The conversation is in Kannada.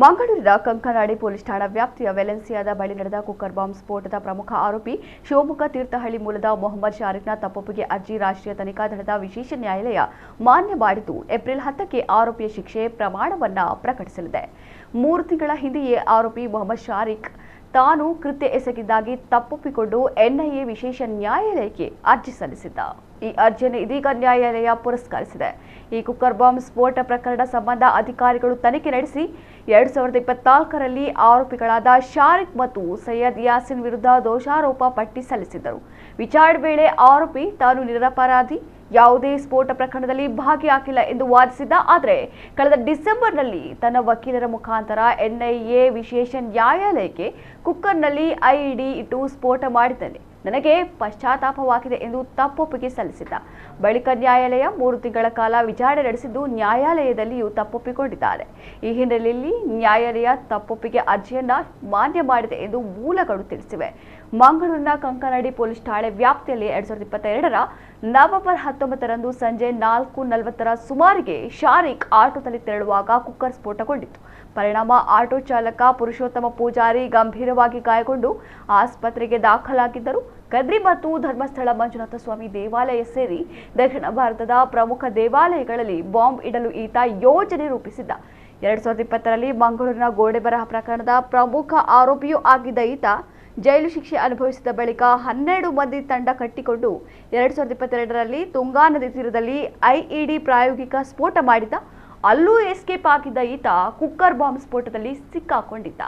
ಮಂಗಳೂರಿನ ಕಂಕನಾಡಿ ಪೊಲೀಸ್ ಠಾಣಾ ವ್ಯಾಪ್ತಿಯ ವೆಲೆನ್ಸಿಯಾದ ಬಳಿ ನಡೆದ ಕುಕ್ಕರ್ ಬಾಂಬ್ ಸ್ಫೋಟದ ಪ್ರಮುಖ ಆರೋಪಿ ಶಿವಮೊಗ್ಗ ತೀರ್ಥಹಳ್ಳಿ ಮೂಲದ ಮೊಹಮ್ಮದ್ ಶಾರಿಕ್ನ ತಪ್ಪೊಪ್ಪಿಗೆ ಅರ್ಜಿ ರಾಷ್ಟ್ರೀಯ ತನಿಖಾ ದಳದ ವಿಶೇಷ ನ್ಯಾಯಾಲಯ ಮಾನ್ಯ ಮಾಡಿದ್ದು ಏಪ್ರಿಲ್ 10ಕ್ಕೆ ಆರೋಪಿಯ ಶಿಕ್ಷೆ ಪ್ರಮಾಣವನ್ನ ಪ್ರಕಟಿಸಲಿದೆ. 3 ತಿಂಗಳ ಹಿಂದೆಯೇ ಆರೋಪಿ ಮೊಹಮ್ಮದ್ ಶಾರಿಕ್ ತಾನು ಕೃತ್ಯ ಎಸಗಿದ್ದಾಗಿ ತಪ್ಪೊಪ್ಪಿಕೊಂಡು ಎನ್ಐಎ ವಿಶೇಷ ನ್ಯಾಯಾಲಯಕ್ಕೆ ಅರ್ಜಿ ಸಲ್ಲಿಸಿದ್ದ. ಈ ಅರ್ಜಿಯನ್ನು ಇದೀಗ ನ್ಯಾಯಾಲಯ ಪುರಸ್ಕರಿಸಿದೆ. ಈ ಕುಕ್ಕರ್ ಬಾಂಬ್ ಸ್ಫೋಟ ಪ್ರಕರಣ ಸಂಬಂಧ ಅಧಿಕಾರಿಗಳು ತನಿಖೆ ನಡೆಸಿ 2024ರಲ್ಲಿ ಆರೋಪಿಗಳಾದ ಶಾರಿಕ್ ಮತ್ತು ಸೈಯದ್ ಯಾಸಿನ್ ವಿರುದ್ಧ ದೋಷಾರೋಪ ಪಟ್ಟಿ ಸಲ್ಲಿಸಿದ್ದರು. ವಿಚಾರಣೆ ವೇಳೆ ಆರೋಪಿ ತಾನು ನಿರಪರಾಧಿ, ಯಾವುದೇ ಸ್ಫೋಟ ಪ್ರಕರಣದಲ್ಲಿ ಭಾಗಿಯಾಗಿಲ್ಲ ಎಂದು ವಾದಿಸಿದ್ದ. ಆದರೆ ಕಳೆದ ಡಿಸೆಂಬರ್ನಲ್ಲಿ ತನ್ನ ವಕೀಲರ ಮುಖಾಂತರ ಎನ್ಐಎ ವಿಶೇಷ ನ್ಯಾಯಾಲಯಕ್ಕೆ ಕುಕ್ಕರ್ನಲ್ಲಿ ಐಇಡಿ ಇಟ್ಟು ಸ್ಫೋಟ ಮಾಡಿದ್ದೇನೆ, ನನಗೆ ಪಶ್ಚಾತ್ತಾಪವಾಗಿದೆ ಎಂದು ತಪ್ಪೊಪ್ಪಿಗೆ ಸಲ್ಲಿಸಿದ್ದ. ಬಳಿಕ ನ್ಯಾಯಾಲಯ 3 ತಿಂಗಳ ಕಾಲ ವಿಚಾರಣೆ ನಡೆಸಿದ್ದು ನ್ಯಾಯಾಲಯದಲ್ಲಿಯೂ ತಪ್ಪೊಪ್ಪಿಕೊಂಡಿದ್ದಾರೆ. ಈ ಹಿನ್ನೆಲೆಯಲ್ಲಿ ನ್ಯಾಯಾಲಯ ತಪ್ಪೊಪ್ಪಿಗೆ ಅರ್ಜಿಯನ್ನ ಮಾನ್ಯ ಮಾಡಿದೆ ಎಂದು ಮೂಲಗಳು ತಿಳಿಸಿವೆ. ಮಂಗಳೂರಿನ ಕಂಕನಾಡಿ ಪೊಲೀಸ್ ಠಾಣೆ ವ್ಯಾಪ್ತಿಯಲ್ಲಿ 2022ರ ನವೆಂಬರ್ 19ರಂದು ಸಂಜೆ 4:40ರ ಸುಮಾರಿಗೆ ಶಾರಿಕ್ ಆಟೋದಲ್ಲಿ ತೆರಳುವಾಗ ಕುಕ್ಕರ್ ಸ್ಫೋಟಗೊಂಡಿತ್ತು. ಪರಿಣಾಮ ಆಟೋ ಚಾಲಕ ಪುರುಷೋತ್ತಮ ಪೂಜಾರಿ ಗಂಭೀರವಾಗಿ ಗಾಯಗೊಂಡು ಆಸ್ಪತ್ರೆಗೆ ದಾಖಲಾಗಿದ್ದರು. ಕದ್ರಿ ಮತ್ತು ಧರ್ಮಸ್ಥಳ ಮಂಜುನಾಥ ಸ್ವಾಮಿ ದೇವಾಲಯ ಸೇರಿ ದಕ್ಷಿಣ ಭಾರತದ ಪ್ರಮುಖ ದೇವಾಲಯಗಳಲ್ಲಿ ಬಾಂಬ್ ಇಡಲು ಈತ ಯೋಜನೆ ರೂಪಿಸಿದ್ದ. 2020ರಲ್ಲಿ ಮಂಗಳೂರಿನ ಗೋಡೆ ಬರಹ ಪ್ರಕರಣದ ಪ್ರಮುಖ ಆರೋಪಿಯೂ ಆಗಿದ್ದ ಈತ ಜೈಲು ಶಿಕ್ಷೆ ಅನುಭವಿಸಿದ ಬಳಿಕ 12 ಮಂದಿ ತಂಡ ಕಟ್ಟಿಕೊಂಡು 2022ರಲ್ಲಿ ತುಂಗಾ ನದಿ ತೀರದಲ್ಲಿ ಐಇಡಿ ಪ್ರಾಯೋಗಿಕ ಸ್ಫೋಟ ಮಾಡಿದ್ದ. ಅಲ್ಲೂ ಎಸ್ಕೇಪ್ ಆಗಿದ್ದ ಈತ ಕುಕ್ಕರ್ ಬಾಂಬ್ ಸ್ಫೋಟದಲ್ಲಿ ಸಿಕ್ಕಾಕೊಂಡಿದ್ದ.